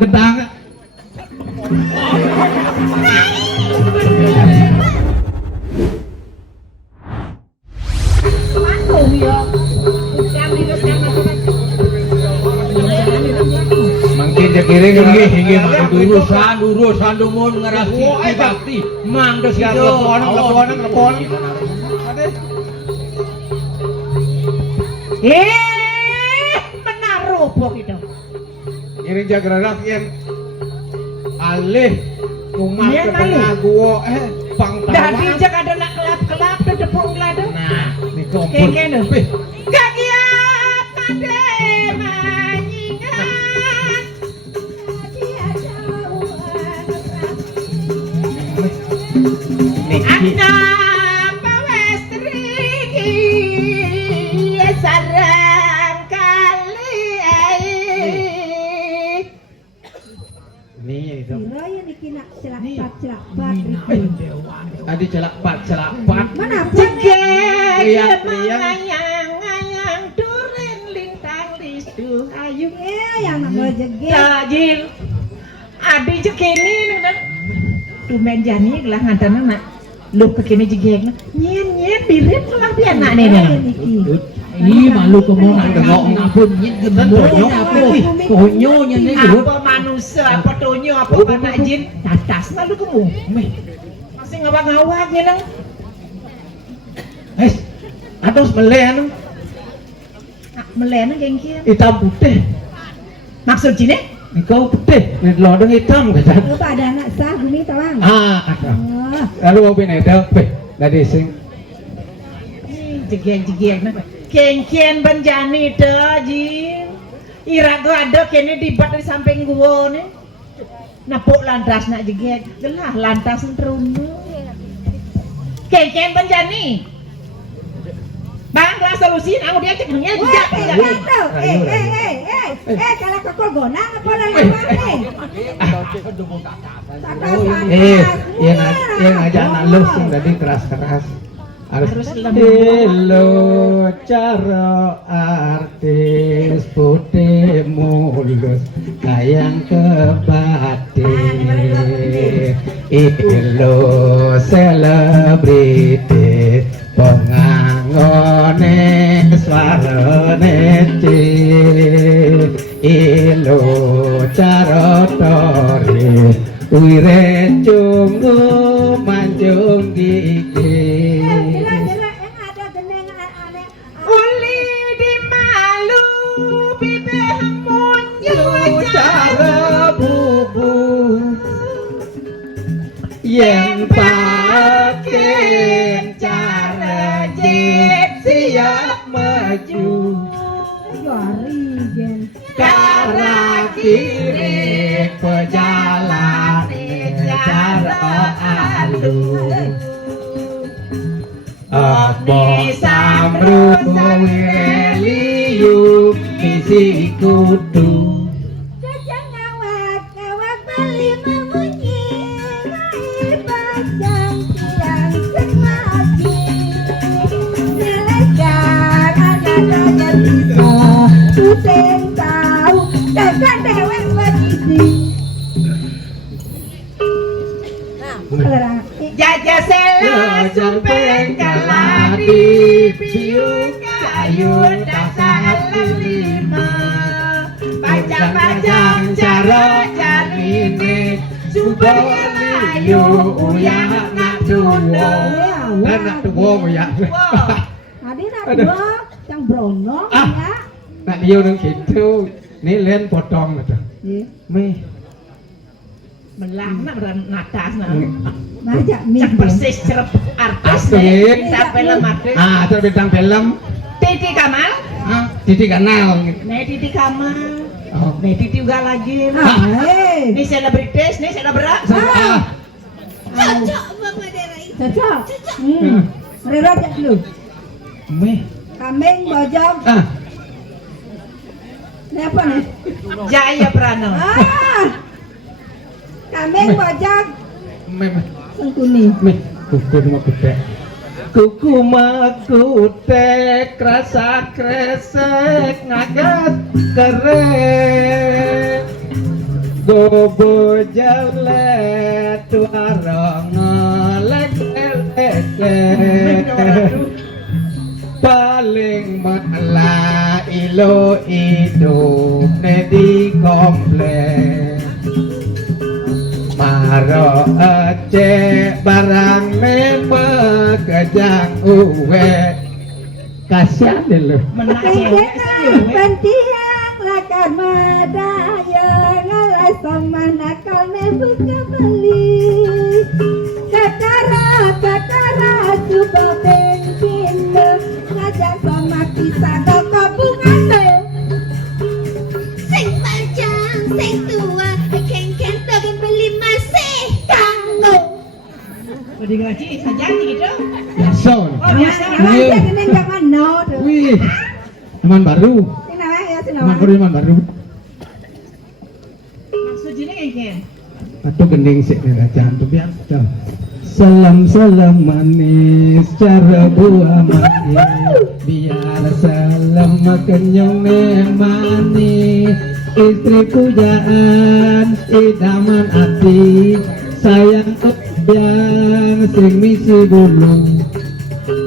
gedang. Mungkin jekiring hingga urusan dumun ngerasi bakti mangdes itu telepon menaruh pok itu ini jagranak yang alih rumah ketengah gua pangtawa dadi jak ada nak kelap-kelap tu tepung lado nah ini kompor kengken kagiat ade manyingan Anda pawestri sarang kali ini itu Raya dikina celak-celak tadi celak pat mana jegek ngayang duren lintang listu ayu yang namanya jegek tajil adi jekini tumen jani lah ngantana nak lu kekini jegek nyen birit lah dia nak nih ini malu kamu nggak ngapun tonyo tonyonya nih apa manusia apa tonyo apa anak jin tatas malu kamu masih ngawak-ngawaknya nang ados melen melena gengkian hitam putih maksud jine kau putih lodong hitam kan apa ada anak sah gini tawang ada lalu mau pindah dari sing jegek nah kengkian benjani dah jin irago ada kene dibat di samping gua nih napuk lantas nak jegek gelah lantas terunu kengkian benjani bang kelas solusi aku dia cek nya jejak kalau kau gonang apa lagi yang aja nalus yang tadi keras harus hello cara artis putih mulus kayang kebatin hello selebriti pengangone suarane hello cara tori wire cungu manjung gigi uli di malu bibir munyu cara bubu yang pakai cara jet siap maju cara kiri pejalan cara alu Abdi samru wireliu misi kudu ngawak beli memunyi bajang tiang sengaji selegar ada bisa tuteng tahu dan dewek begini jajah sela sumpeng kaladi piu kayu dasar lima bajang-bajang cara jarine supaya layu uyah nak dulo nak duwo ya Adi nak dua yang brono ya nak dia nang gitu ni len potong gitu me melang nak ngatas nak ngajak mie cak persis cerep artis sampai lemak terbintang film Titi Kamal Titi Kanal nih Titi Kamal nih Titi juga lagi ini selebritis nih selebrat cocok Bapak Derai cocok Rera cak dulu me kambing bojong ini apa nih Jaya Prano kambing bojong me sengkuni kuku mah gede kuku mah gede kerasa kresek ngaget keren Gobo jalet tuarong lek paling malah ilo hidup di komplek maro ece barang memang kejang uwe kasihan deh lu Pentiang lakan madaya ngalai sama nakal nebuka beli kakara coba bensin ngajak sama kita doko bunga Sing panjang, sing tua, kengken dogen beli masih kanggo. Beli ngaji saja gitu. son Oh biasa. Ngajak ini jangan no tuh wih teman baru teman baru Maksudnya kengken. atau gending sih nih jangan tuh biasa salam manis cara buah manis biar salam kenyang manis istri pujaan idaman hati sayang yang sing misi bulu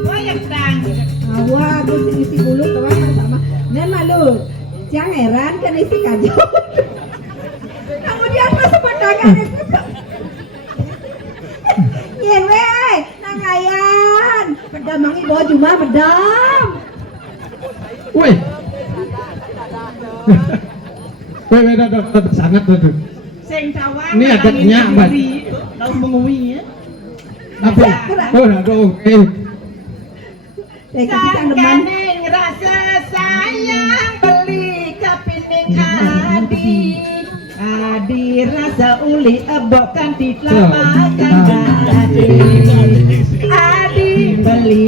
Wayang tang. awak aku isi bulu kawan sama dan malu jangan heran kan isi kajau kemudian masuk pandangan yen weh nangayan pedam mangi bawa cuma pedam weh weh sangat tuh Sing tawan. Ini agak nyaman. Lalu menguwi ya. apa aduh oke Sakane ngerasa sayang beli kapining Adi rasa uli ebokan ditlamakan Adi beli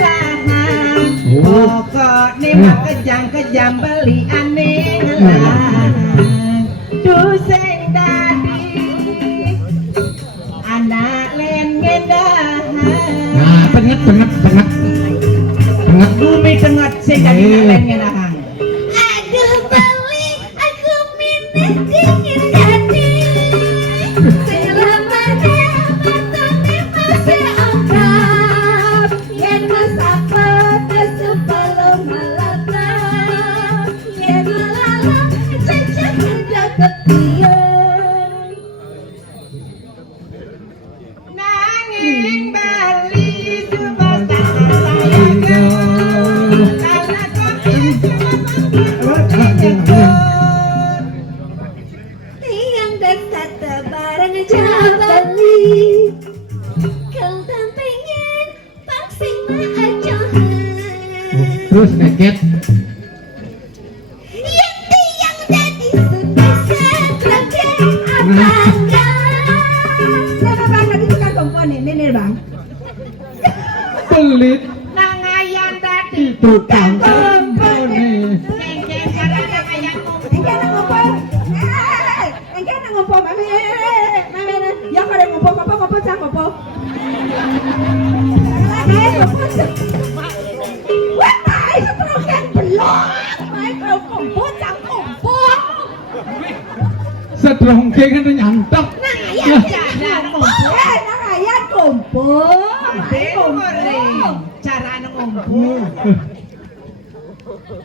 lahan pokoknya mah kejang beli aneh lahan Duseng dadi anak len ngendahan nah tengah bumi tengah sing dadi anak len ngendahan Aduh beli, aku minat dingin hati. Selamanya matanya masih ongkap. yen masapet supaya malatap yen malalap cecek udah kepian nanging bali subasta sayang karena Tiang dan tata barang jabali. Kau tak pengen vaksin maacohan. terus neket Yang tiang jadi sudah sekrake apa enggak? Sama bang tadi tukang kompon ini bang pelit nangayan tadi tukang kompone kengkeng karena nangayan engke nang ngopo engke nang ngopo mami ya kare ngopo cang ngopo wah mai setroken belok mai kau kompo cang kompo sedrongke kan nyantok Nangayan cara nang ayat kompo cara ngomong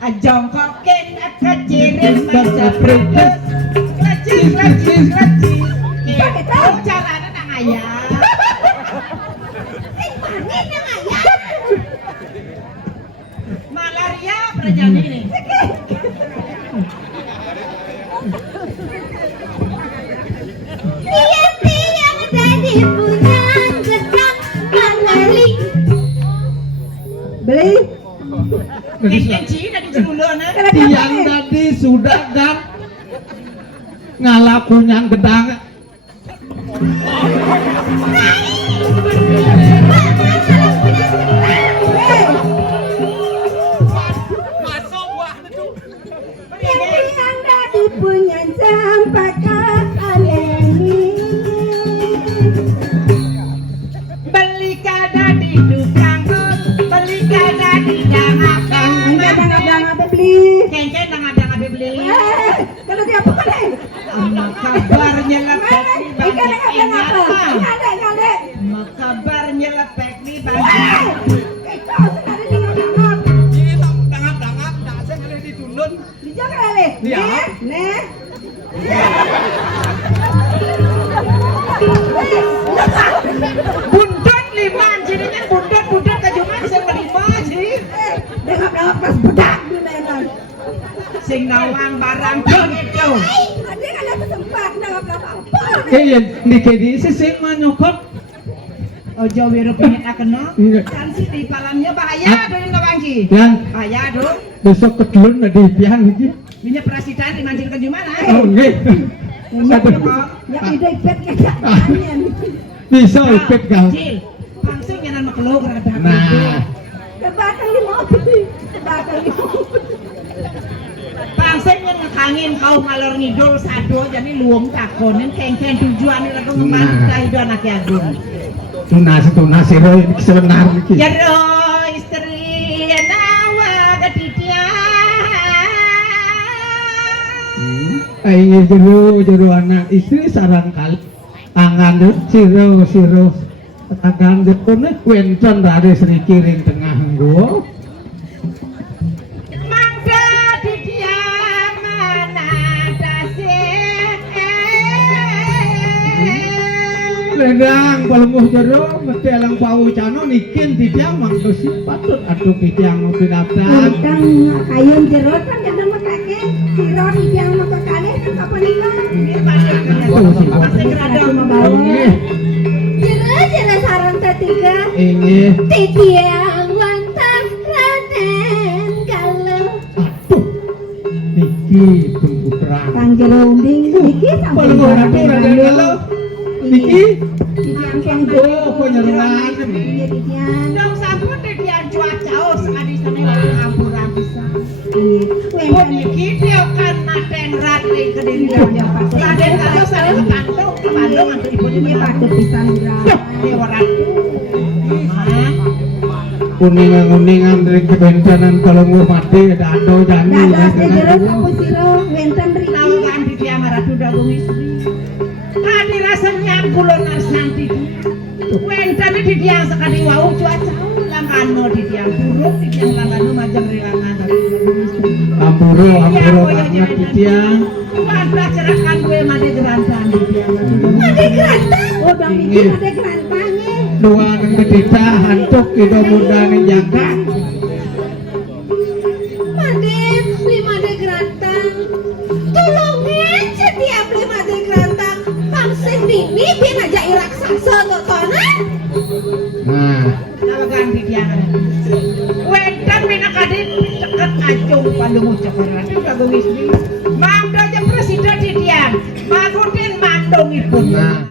ajongkokin kejirin baca prites leci cara nangayan malaria perjani ini Tiang-tiang jadi punya gedang malaling. beli kengkeng cina di sebelumnya tiang tadi sudah dan ngalakunya gedang yang tadi punya sampai kapan ini beli kada di tukang beli kada di dangakang Jangan apa beli. kengkeng nang ada ngabe beli Kalau dia apa kan? anak Ngade. Makabar nyelepek nih bang. Itu sekali dangap. Dangap, saya ngene ditulun. Dijaga kali. Iya. Nih. Bundut liman, jadinya bundut kejuman sing melima sih. Dangap pas budak di nenan. Sing ngawang barang dong itu. Ada kan ada tempat dangap apa? Yang dikedi sesek manyokot. Ojo wiro pingin akeno. Iya. Kan si di palamnya bahaya dari ngawangji. Yang Bahaya dong. besok ketulun ada pian iki. Minyak presiden di manjil kejuman Oh nggih. Satu. Ya ide pet kagak tanyan. Bisa ipet kau. Cil, langsung nyanan makelog rada. Nah, Bakal lima. Bakal lima. Pangseng yang ngekangin kau ngalor ngidul sado jadi luang takonin kengkeng tujuan ini lagu membantu hidup anak agung. tunas siro ini sebenar iki. Jero istri nawa ketidian. Ayo jero anak istri sarang kali angan siro tegangan dekone kuencon dari sri kiring tengah nggo. Mangga didiam mana dasih. Lendang palmuh jero mesti alang pawucano nikin didiam mangko patut atuh didiam binatang. Utang kayun jerot kan kadang makake sirot yang makakane kan kapan ilang. Ini banyak pangseng rada Nggih, Jera sarang ketiga inggih. titiang wantah Raden kalau Aduh. Niki tunggu perang. Kang jeronding iki sampai Palmuh raden kalau niki yang kang oh penyeruan. Iya didian. dong sampun didian cuaca oh sekali sana lagi amburan bisa. Iya. Oh niki dia kan naten Raden kediri Raden kalau sana ke Bandung untuk ibu Ini ini patut pisan ura. Dewa Ratu. Kuningan dari kebencanan kalau mau mati dado janji Dadas jerot kamu siro wenten riki. Lawan di dia Ratu dagung istri. Tadi rasanya kulon narsanti. Wentane di dia sekali wau cuaca langano di dia buruk di dia langano macam rilangan dari dagung istri. Ampuro banget titiang. Wadah cerakan gue mati gerantan di dia. Ada gerantang. Oh bang iki ada gerantangnya. Dua nang medita hantuk kita muda nang jaga. Madem 5 de gerantang tolongin setiap 5 de gerantang pangseng dini biar aja raksasa totonan. Nah, Nama ganti dia kan. Wentan minakadin ceket acung pandung ucapan Ratu dagung istri. Mangga aja presiden di dia. Magutin mandong ipun. nah.